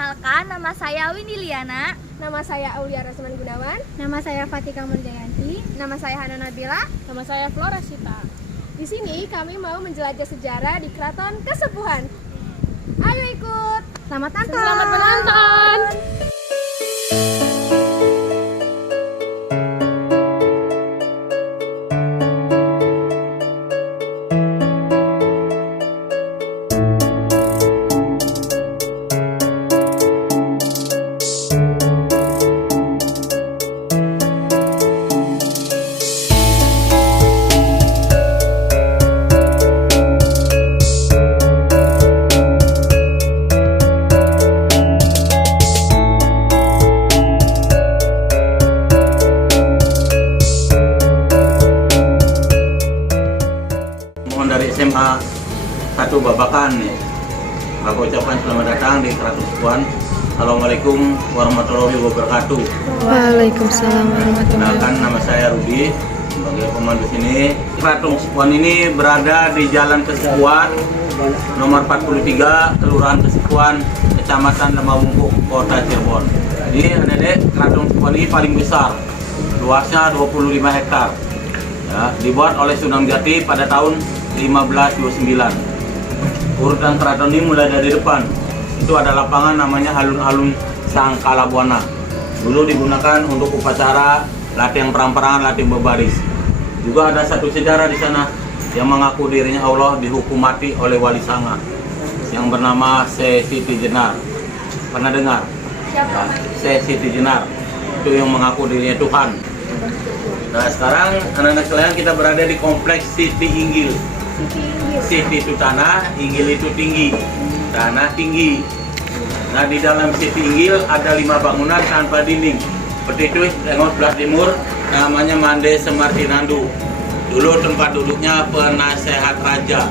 Perkenalkan, nama saya Windy Liana. Nama saya Aulia Rasman Gunawan. Nama saya Fatika Murjayanti. Nama saya Hana Nabila. Nama saya Flora Sita. Di sini kami mau menjelajah sejarah di Keraton Kesepuhan. Ayo ikut. Selamat nonton. Selamat menonton. Dari SMA 1 Babakan ya. Aku ucapkan selamat datang di Keraton Kesepuhan. Assalamualaikum warahmatullahi wabarakatuh. Waalaikumsalam warahmatullahi Kenalkan, nama saya Rudi sebagai pemandu sini. Keraton Kesepuhan ini berada di Jalan Kesepuhan nomor 43, Kelurahan Kesepuhan, Kecamatan Lemawungkuk, Kota Cirebon. Ini adik-adik, Keraton Kesepuhan ini paling besar, luasnya 25 hektar. Ya, dibuat oleh Sunan Jati pada tahun 1529. Urutan keraton ini mulai dari depan. Itu ada lapangan namanya Alun-Alun Sangkalabuana. Dulu digunakan untuk upacara latihan perang-perangan, latihan berbaris. Juga ada satu sejarah di sana yang mengaku dirinya Allah dihukum mati oleh Wali Sanga yang bernama Syekh Siti Jenar. Pernah dengar? Ya, Syekh Siti Jenar itu yang mengaku dirinya Tuhan. Nah, sekarang anak-anak sekalian, kita berada di kompleks Siti Inggil. Siti itu tanah, Inggil itu tinggi, tanah tinggi. Nah, di dalam Siti Inggil ada 5 bangunan tanpa dinding. Seperti itu, tengok sebelah timur, namanya Mande Semartinandu. Dulu tempat duduknya penasehat raja.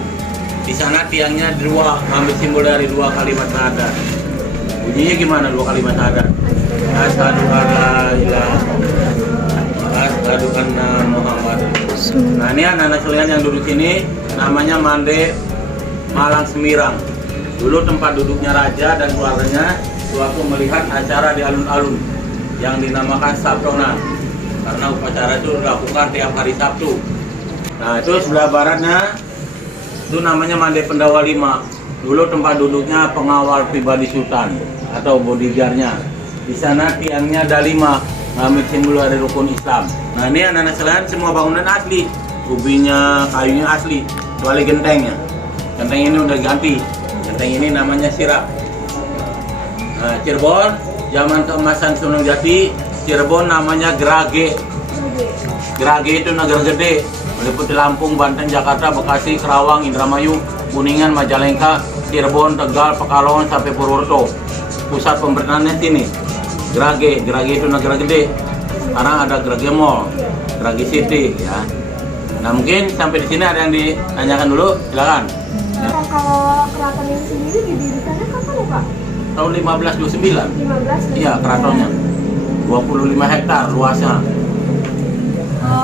Di sana tiangnya 2, ambil simbol dari 2 kalimat syahadat. Bunyinya gimana 2 kalimat syahadat? Asyhadu an la ilaha asyhadu anna Muhammad. Nah, ini anak-anak sekalian yang duduk sini namanya Mande Malang Semirang. Dulu tempat duduknya raja dan keluarganya suatu melihat acara di alun-alun yang dinamakan Sabtonan, karena upacara itu dilakukan tiap hari Sabtu. Nah, itu sebelah baratnya itu namanya Mande Pendawa 5. Dulu tempat duduknya pengawal pribadi sultan atau bodyguardnya. Di sana tiangnya ada 5, ngambil simbol dari rukun Islam. Nah, ini anak-anak sekalian, semua bangunan asli, ubinya, kayunya asli, kecuali gentengnya. Genteng ini udah ganti, genteng ini namanya sirap. Nah, Cirebon, zaman keemasan Sunan Jati, Cirebon namanya Grage. Grage itu negara gede, meliputi Lampung, Banten, Jakarta, Bekasi, Kerawang, Indramayu, Kuningan, Majalengka, Cirebon, Tegal, Pekalongan, sampai Purworejo. Pusat pemerintahannya sini. Grage itu negara gede. Sekarang ada Grage Mall, Grage City ya. Nah, mungkin sampai di sini ada yang ditanyakan dulu, silakan. Ya. Kalau keraton ini sendiri didirikannya kapan ya, Pak? Tahun 1529. 15. Iya, keratonnya. 25 hektar luasnya.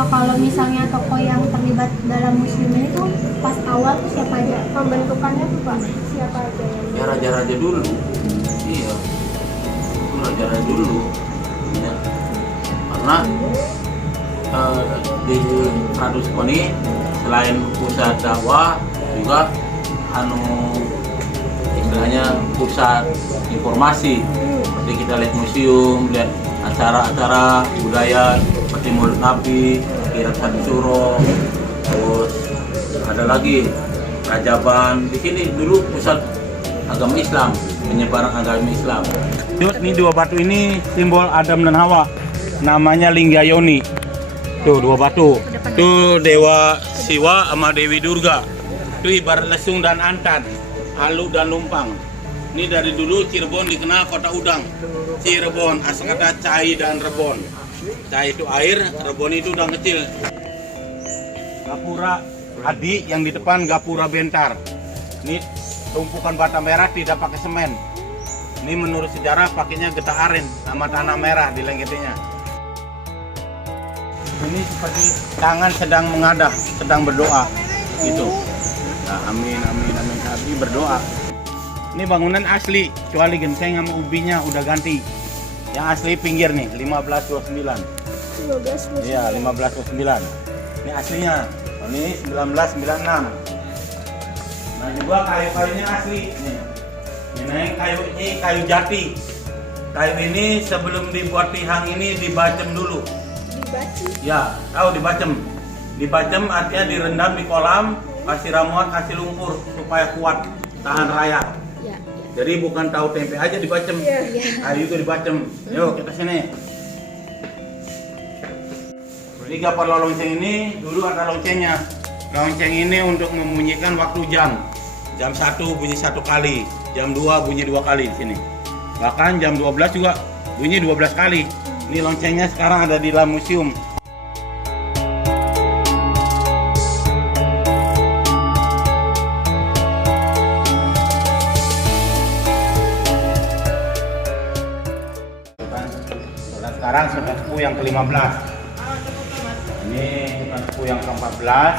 Kalau misalnya tokoh yang terlibat dalam muslimin itu pas awal tuh siapa aja? Pembentukannya tuh, Pak, siapa aja? Ya, raja-raja dulu. Iya. Itu raja-raja dulu. Ya. Karena di Keraton Kesepuhan ini selain pusat dakwah juga istilahnya pusat informasi. Seperti kita lihat museum, lihat acara-acara budaya seperti Maulid Nabi, Kirab Satu Suro, terus ada lagi Rajaban. Di sini dulu pusat agama Islam, penyebaran agama Islam. Terus ini 2 batu ini simbol Adam dan Hawa, namanya Linggayoni. Tuh 2 batu. Tuh Dewa Siwa sama Dewi Durga. Itu ibarat lesung dan antan, halu dan lumpang. Ini dari dulu Cirebon dikenal kota udang. Cirebon asal kata cai dan rebon. Cai itu air, rebon itu udang kecil. Gapura Adi yang di depan Gapura Bentar. Ini tumpukan bata merah, tidak pakai semen. Ini menurut sejarah pakainya getah aren sama tanah merah di lengketnya. Ini seperti tangan sedang mengadah, sedang berdoa gitu. Nah, amin amin amin, Abi berdoa. Ini bangunan asli, kecuali genteng sama ubinya udah ganti. Yang asli pinggir nih, 1529. 15 Iya, 1529. Ini aslinya. Oh, ini 1996. Nah, juga kayu-kayunya asli. Nih. Ini kayu jati. Kayu ini sebelum dibuat tihang ini dibacem dulu. Dibaci. Ya, tahu dibacem. Dibacem artinya direndam di kolam, kasih ramuan, kasih lumpur supaya kuat, tahan raya. Ya, ya. Jadi bukan tahu tempe aja dibacem. Iya. Kayu itu dibacem. Yuk kita sini. Jadi gapar lonceng ini dulu ada loncengnya. Lonceng ini untuk membunyikan waktu jam. Jam 1 bunyi 1 kali, jam 2 bunyi 2 kali di sini. Bahkan jam 12 juga bunyi 12 kali. Ini loncengnya sekarang ada di dalam museum. Sekarang sultan sepuh yang ke-15. Ini sultan sepuh yang ke-14.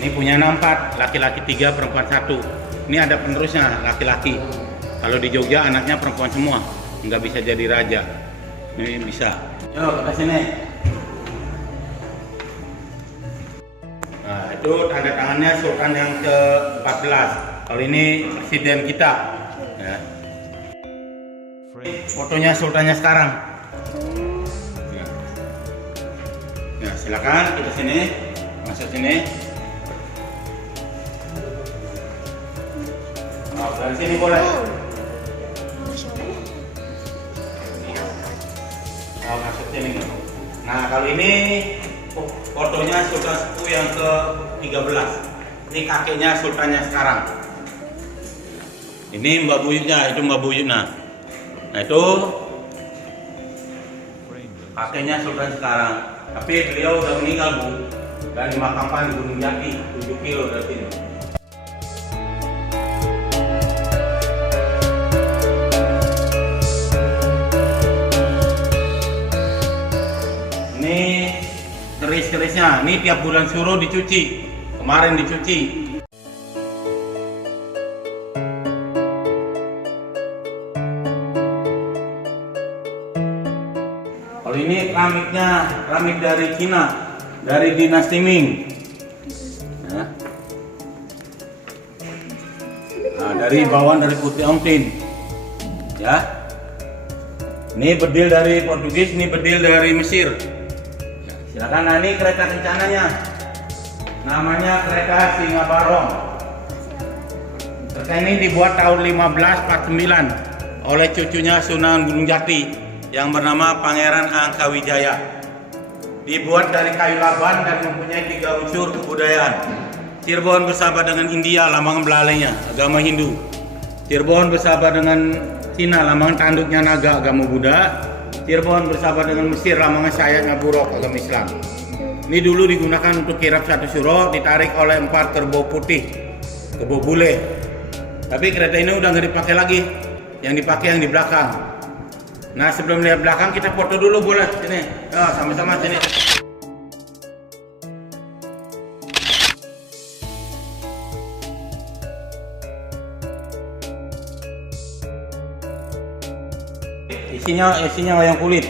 Ini punya 4, laki-laki 3, perempuan 1. Ini ada penerusnya, laki-laki. Kalau di Jogja anaknya perempuan semua, nggak bisa jadi raja. Ini bisa. Yuk kita sini. Nah, itu tanda tangannya sultan yang ke-14. Kalau ini presiden kita. Ya. Fotonya sultannya sekarang. Ya. Nah, silakan kita sini, masuk sini. Oh, dari sini boleh. Oh, masuk sini. Nah, kalau ini fotonya sultan sepuh yang ke-13. Ini kakeknya sultannya sekarang. Ini Mbak Buyutnya, itu Mbak Buyutnya. Nah itu kakeknya sultan sekarang, tapi beliau udah meninggal Bu, dan dimakamkan di Gunung Jati, 7 kilo dari sini. Ini keris-kerisnya, ini tiap bulan suruh dicuci, kemarin dicuci. Kalau ini keramiknya, keramik dari Cina, dari dinasti Ming. Nah, dari bawaan dari Putih Ongtin. Ya. Ini bedil dari Portugis, ini bedil dari Mesir. Silakan. Nah, ini kereta kencananya. Namanya kereta Singa Barong. Kereta ini dibuat tahun 1549 oleh cucunya Sunan Gunung Jati yang bernama Pangeran Angkawijaya. Dibuat dari kayu laban dan mempunyai 3 unsur kebudayaan. Cirebon bersahabat dengan India, lambang belalainya, agama Hindu. Cirebon bersahabat dengan Cina, lambang tanduknya naga, agama Buddha. Cirebon bersahabat dengan Mesir, lambangnya sayapnya buruk, agama Islam. Ini dulu digunakan untuk kirap 1 suro, ditarik oleh 4 kerbau putih, kerbau bule. Tapi kereta ini udah nggak dipakai lagi, yang dipakai yang di belakang. Nah, sebelum lihat belakang kita foto dulu boleh sini. Oh, sama-sama sini. Isinya wayang kulit.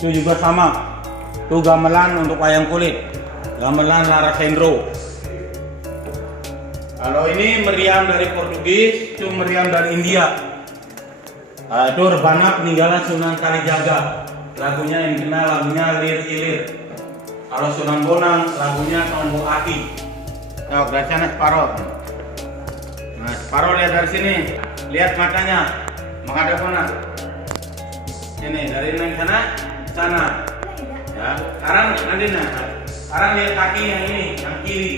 Itu juga sama. Itu gamelan untuk wayang kulit. Gamelan Larasendro. Kalau ini meriam dari Portugis, itu meriam dari India. Itu rebana peninggalan Sunan Kalijaga. Lagunya yang dikenal lagunya Lir Ilir. Kalau Sunan Bonang lagunya Tombo Aki. Nah, dari sana separuh. Nah, separuh lihat dari sini. Lihat matanya. Menghadap mana? Sini, dari sana, sana. Ya, sekarang nanti sekarang lihat kaki yang ini, yang kiri.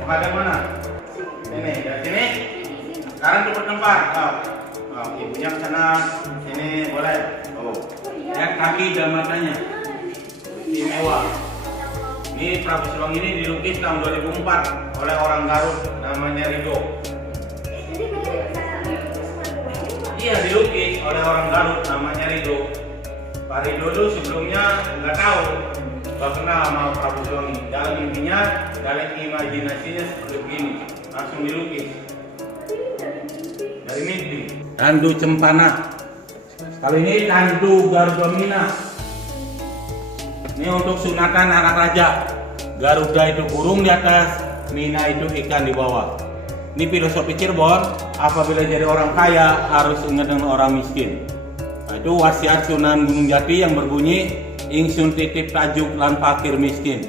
Menghadap mana? Ini, dari sini. Sekarang tukar tempat. Oh, ibunya ke sana, sini boleh. Oh, lihat kaki dan matanya, istimewa. Ini Prabu Siliwangi ini dilukis tahun 2004 oleh orang Garut namanya Rido. Iya, dilukis oleh orang Garut namanya Rido. Pak Rido itu sebelumnya nggak tahu, nggak kenal sama Prabu Siliwangi. Dalam mimpinya, dalam imajinasinya seperti begini, langsung dilukis. dari Midi. Tandu Cempana. Kali ini tandu Garuda Mina. Ini untuk sunatan anak raja. Garuda itu burung di atas, Mina itu ikan di bawah. Ini filosofi Cirebon, apabila jadi orang kaya harus ingat dengan orang miskin. Nah, itu wasiat Sunan Gunung Jati yang berbunyi ingsun titip tajuk lan fakir miskin.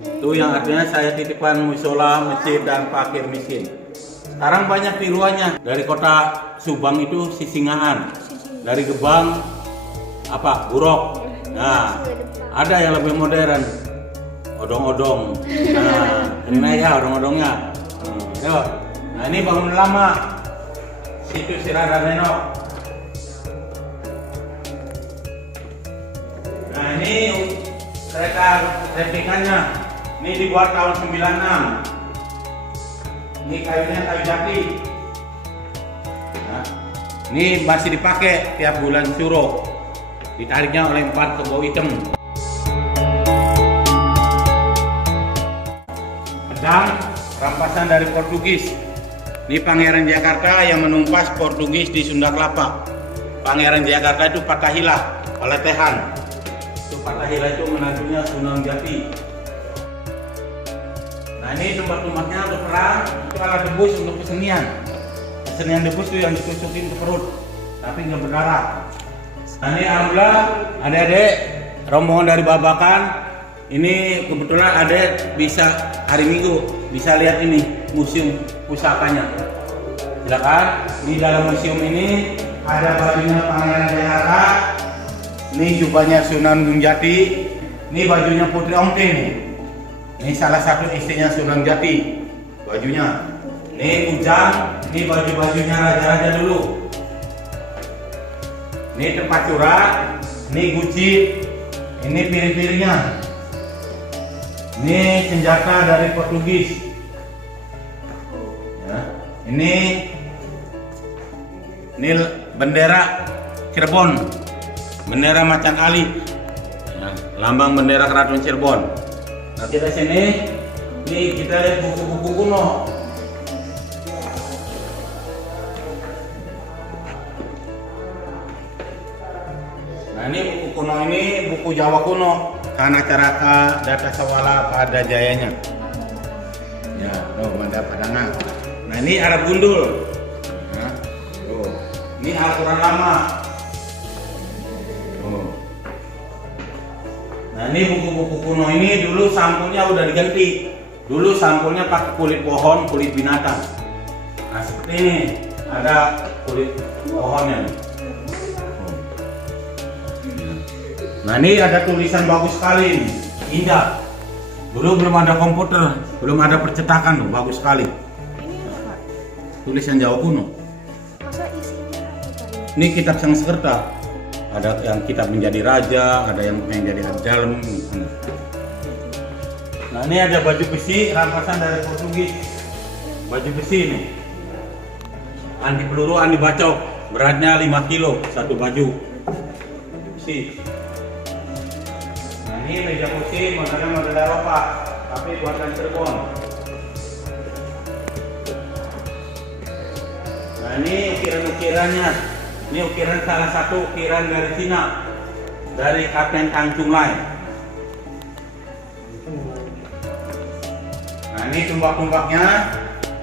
Itu yang artinya saya titipkan musola, masjid dan fakir miskin. Sekarang banyak tiruannya. Dari kota Subang itu Sisingaan, dari Gebang Burok. Nah, ada yang lebih modern, odong-odong. Nah, ini ya odong-odongnya. Nah, ini bangunan lama, situ Sirada Nenok. Nah, ini kereta replikanya. Ini dibuat tahun 96. Ini kayunya kayu jati. Nah, ini masih dipakai tiap bulan Suro. Ditariknya oleh 4 kerbau hitam. Pedang rampasan dari Portugis. Ini Pangeran Jakarta yang menumpas Portugis di Sunda Kelapa. Pangeran Jakarta itu Fathahilah, Paletehan. Itu Fathahilah itu menantunya Sunan Jati. Nah, ini tumbak-tumbaknya untuk perang, itu alat debus untuk kesenian. Kesenian debus itu yang ditusukin ke perut, tapi nggak berdarah. Nah, ini alhamdulillah adik-adik rombongan dari Babakan. Ini kebetulan adik bisa hari Minggu bisa lihat ini museum pusakanya. Silakan, di dalam museum ini ada bajunya Pangeran Jakarta. Ini jubahnya Sunan Gunung Jati. Ini bajunya Putri Ongke nih. Ini salah satu istrinya Sunan Jati. Bajunya. Ini Ujang. Ini baju-bajunya raja-raja dulu. Ini tempat curhat. Ini guci. Ini piring-piringnya. Ini senjata dari Portugis. Ya. Ini bendera Cirebon, bendera Macan Ali, ya, lambang bendera Keraton Cirebon. Nah, kita sini, ini kita lihat buku-buku kuno. Nah, ini buku kuno ini buku Jawa kuno. Kana Caraka Data Sawala pada jayanya. Ya, Manda Padangan. Nah, ini Arab Gundul. Nah, ini Al-Quran lama. Nah, ini buku-buku kuno ini dulu sampulnya udah diganti. Dulu sampulnya pakai kulit pohon, kulit binatang. Nah, seperti ini ada kulit pohonnya. Nah, ini ada tulisan bagus sekali nih. Indah. Dulu belum ada komputer, belum ada percetakan loh, bagus sekali. Tulisan Jawa kuno. Ini kitab Sangskerta. Ada yang kitab menjadi raja, ada yang menjadi abjalem. Nah, ini ada baju besi rampasan dari Portugis. Baju besi ini. Anti peluru, anti bacok. Beratnya 5 kilo satu baju. Besi. Nah, ini meja kursi modelnya model Eropa, tapi buatan Cirebon. Nah, ini ukiran-ukirannya. Ini ukiran salah satu ukiran dari Cina, dari Kapten Kang Chung Lai. Nah, ini tumbak-tumbaknya.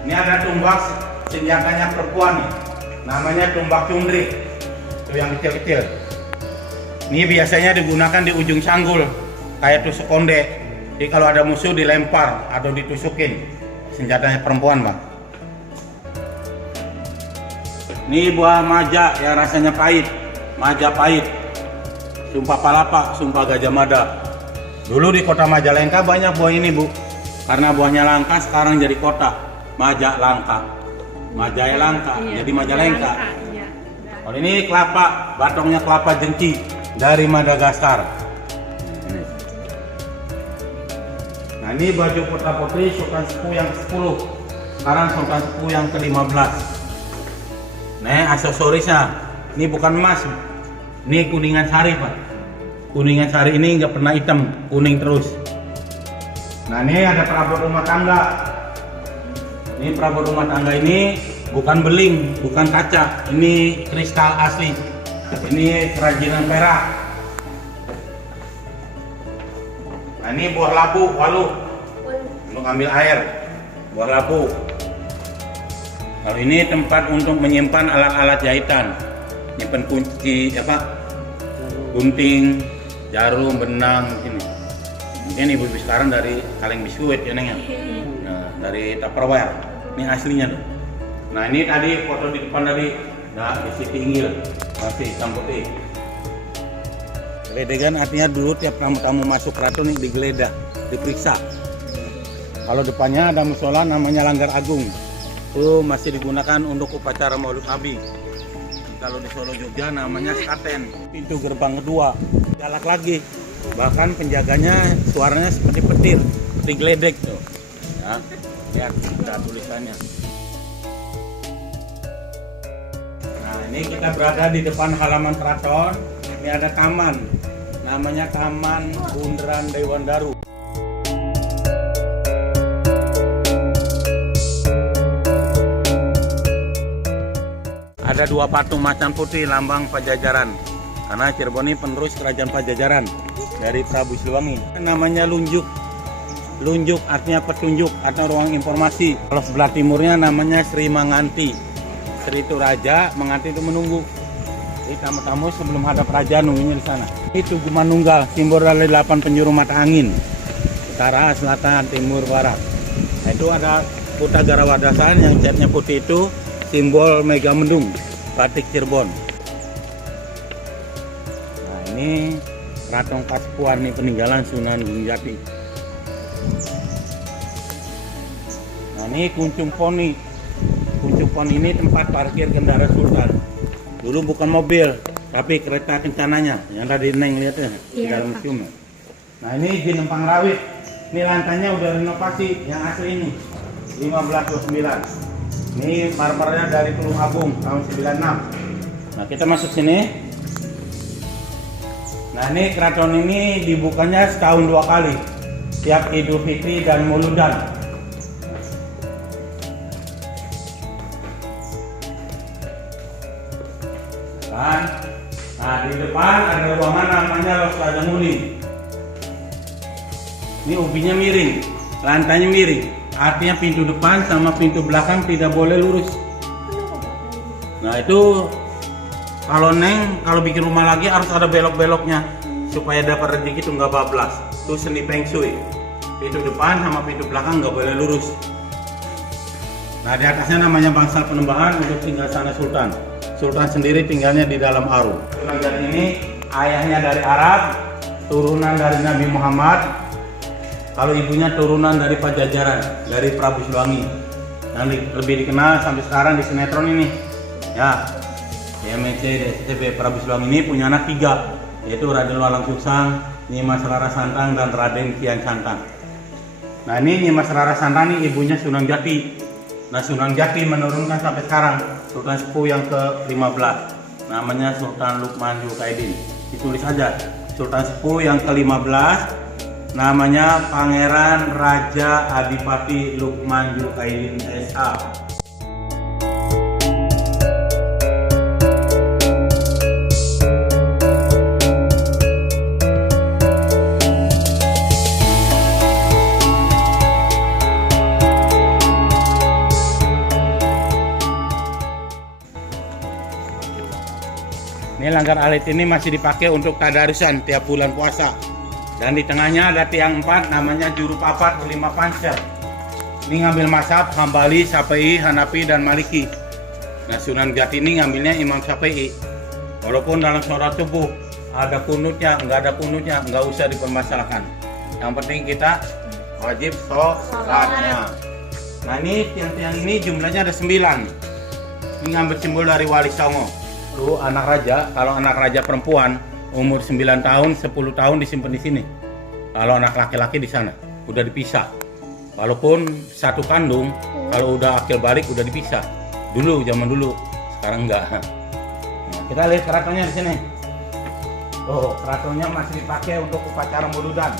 Ini ada tumbak senjatanya perempuan nih. Namanya tumbak cundrik. Itu yang kecil-kecil. Ini biasanya digunakan di ujung sanggul, kayak tusuk konde. Jadi kalau ada musuh dilempar atau ditusukin. Senjatanya perempuan, Bang. Ini buah maja yang rasanya pahit, maja pahit, sumpah palapa, sumpah Gajah Mada. Dulu di kota Majalengka banyak buah ini, Bu. Karena buahnya langka, sekarang jadi kota Maja langka, Majaya langka, jadi Majalengka. Kalau ini kelapa, batongnya kelapa jengki dari Madagaskar. Nah, ini baju putra putri Sultan Sepuh yang ke-10, sekarang Sultan Sepuh yang ke-15. Nah, aksesorisnya ini bukan emas, ini kuningan sari, Pak. Kuningan sari ini nggak pernah hitam, kuning terus. Nah, ini ada perabot rumah tangga. Ini perabot rumah tangga ini bukan beling, bukan kaca. Ini kristal asli. Ini kerajinan perak. Nah, ini buah labu, walu untuk ambil air. Buah labu. Kalau ini tempat untuk menyimpan alat-alat jahitan, nyimpan kunci gunting, jarum, benang ini. Mungkin ibu-ibu sekarang dari kaleng biskuit ya Neng ya. Nah, dari Tupperware. Ini aslinya tuh. Nah, ini tadi foto di depan tadi. Nah, di Siti Inggil masih hitam putih. Geledegan artinya dulu tiap tamu-tamu masuk keraton ini digeledah, diperiksa. Kalau depannya ada musola namanya Langgar Agung. Itu masih digunakan untuk upacara Maulid Nabi. Kalau di Solo Jogja namanya Skaten. Pintu gerbang kedua galak lagi. Bahkan penjaganya suaranya seperti petir, seperti geledek tuh. Ya, lihat ada tulisannya. Nah, ini kita berada di depan halaman keraton. Ini ada taman, namanya Taman Bundaran Dewan Daru. Ada dua patung macan putih lambang Pajajaran. Karena Cirebon ini penerus kerajaan Pajajaran dari Prabu Siliwangi. Namanya Lunjuk. Lunjuk artinya petunjuk atau ruang informasi. Kalau sebelah timurnya namanya Sri Manganti. Sri itu raja, Manganti itu menunggu. Jadi tamu-tamu sebelum hadap raja nunggunya di sana. Ini Tugu Manunggal, simbol dari 8 penjuru mata angin. Utara, selatan, timur, barat. Nah, itu ada Kuta Garawadasan yang catnya putih itu simbol Megamendung, batik Cirebon. Nah, ini Keraton Kasepuhan, ini peninggalan Sunan Gunung Jati. Nah, ini Kuncung Poni. Kuncung Poni ini tempat parkir kendaraan Sultan. Dulu bukan mobil, tapi kereta kencananya yang tadi Neng lihat ya di dalam museum. Nah, ini Jinempang Rawit. Ini lantainya udah renovasi yang asli ini 1529. Ini marmernya dari Tulung Agung tahun 96. Nah, kita masuk sini. Nah, ini keraton ini dibukanya setahun 2 kali, tiap Idul Fitri dan Mauludan. Nah, di depan ada ruangan namanya Los Rajamuni. Ini ubinya miring, lantainya miring. Artinya pintu depan sama pintu belakang tidak boleh lurus. Nah, itu kalau Neng kalau bikin rumah lagi harus ada belok-beloknya supaya dapat rezeki itu nggak bablas. Itu seni Feng Shui. Pintu depan sama pintu belakang nggak boleh lurus. Nah, di atasnya namanya bangsal penembahan untuk singgasana Sultan. Sultan sendiri tinggalnya di dalam Aru. Sultan ini ayahnya dari Arab, turunan dari Nabi Muhammad. Kalau ibunya turunan dari Pajajaran, dari Prabu Siliwangi. Yang lebih dikenal sampai sekarang di sinetron ini. Ya, MNC DCTV Prabu Siliwangi ini punya anak 3, yaitu Raden Walang Sungsang, Nyimas Rara Santang, dan Raden Kian Santang. Nah, ini Nyimas Rara Santang ini ibunya Sunan Jati. Nah, Sunan Jati menurunkan sampai sekarang Sultan Sepuh yang ke-15. Namanya Sultan Lukman Julkaidin. Ditulis aja, Sultan Sepuh yang ke-15. Namanya Pangeran Raja Adipati Lukman Julkaidin SA. Ini Langgar Alit ini masih dipakai untuk tadarusan tiap bulan puasa. Dan di tengahnya ada tiang 4 namanya Juru Papat 5 Pansel. Ini ngambil mazhab Hambali, Syafi'i, Hanafi, dan Maliki. Nah, Sunan Jati ini ngambilnya Imam Syafi'i. Walaupun dalam sholat subuh ada kunutnya, nggak ada kunutnya, nggak usah dipermasalahkan. Yang penting kita wajib sholatnya. Nah, ini tiang-tiang ini jumlahnya ada 9. Ini ngambil simbol dari Wali Songo. Tuh anak raja, kalau anak raja perempuan umur 9 tahun, 10 tahun disimpan di sini. Kalau anak laki-laki di sana, udah dipisah. Walaupun satu kandung, kalau udah akil balik udah dipisah. Dulu, zaman dulu, sekarang enggak. Nah, kita lihat keratonnya di sini. Oh, keratonnya masih dipakai untuk upacara Mauludan.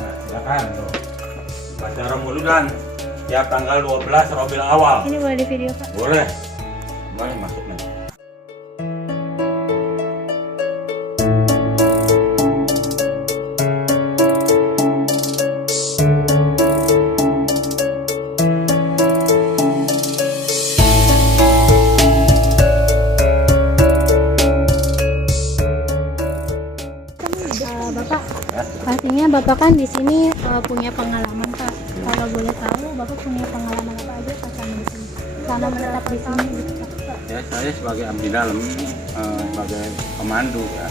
Nah, silakan tuh. Upacara Mauludan. Setiap tanggal 12 Rabiul Awal. Ini boleh di video Pak? Boleh. Boleh masuk nanti. Bapak, pastinya Bapak kan di sini punya pengalaman Pak. Kalau boleh tahu, Bapak punya pengalaman apa aja Pak selama di sini? Selama menetap di sini gitu Pak. Ya, saya sebagai abdi dalam, sebagai pemandu ya,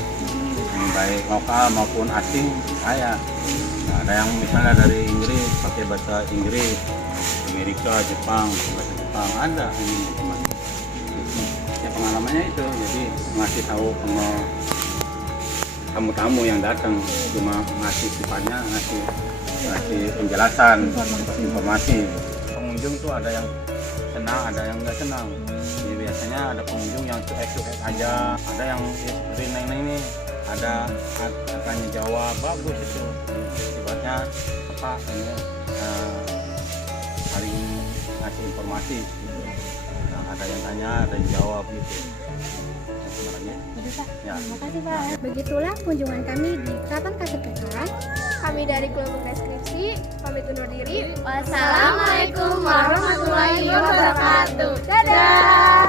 yang baik lokal maupun asing saya. Nah, ada yang misalnya dari Inggris pakai bahasa Inggris, Amerika, Jepang, bahasa Jepang ada ini teman. Ya pengalamannya itu, jadi ngasih tahu sama tamu-tamu yang datang, cuma ngasih sifatnya ngasih penjelasan, informasi. Pengunjung tuh ada yang senang, ada yang nggak senang. Jadi biasanya ada pengunjung yang cuek-cuek aja, ada yang seperti Neng ini, ada akannya jawab bagus itu, sifatnya apa ini saling ngasih informasi. Nah, ada yang tanya, ada yang jawab gitu. Ya. Terima kasih Pak. Begitulah kunjungan kami di Keraton Kasepuhan. Kami dari kelompok deskripsi pamit undur diri. Wassalamualaikum warahmatullahi wabarakatuh. Dadah.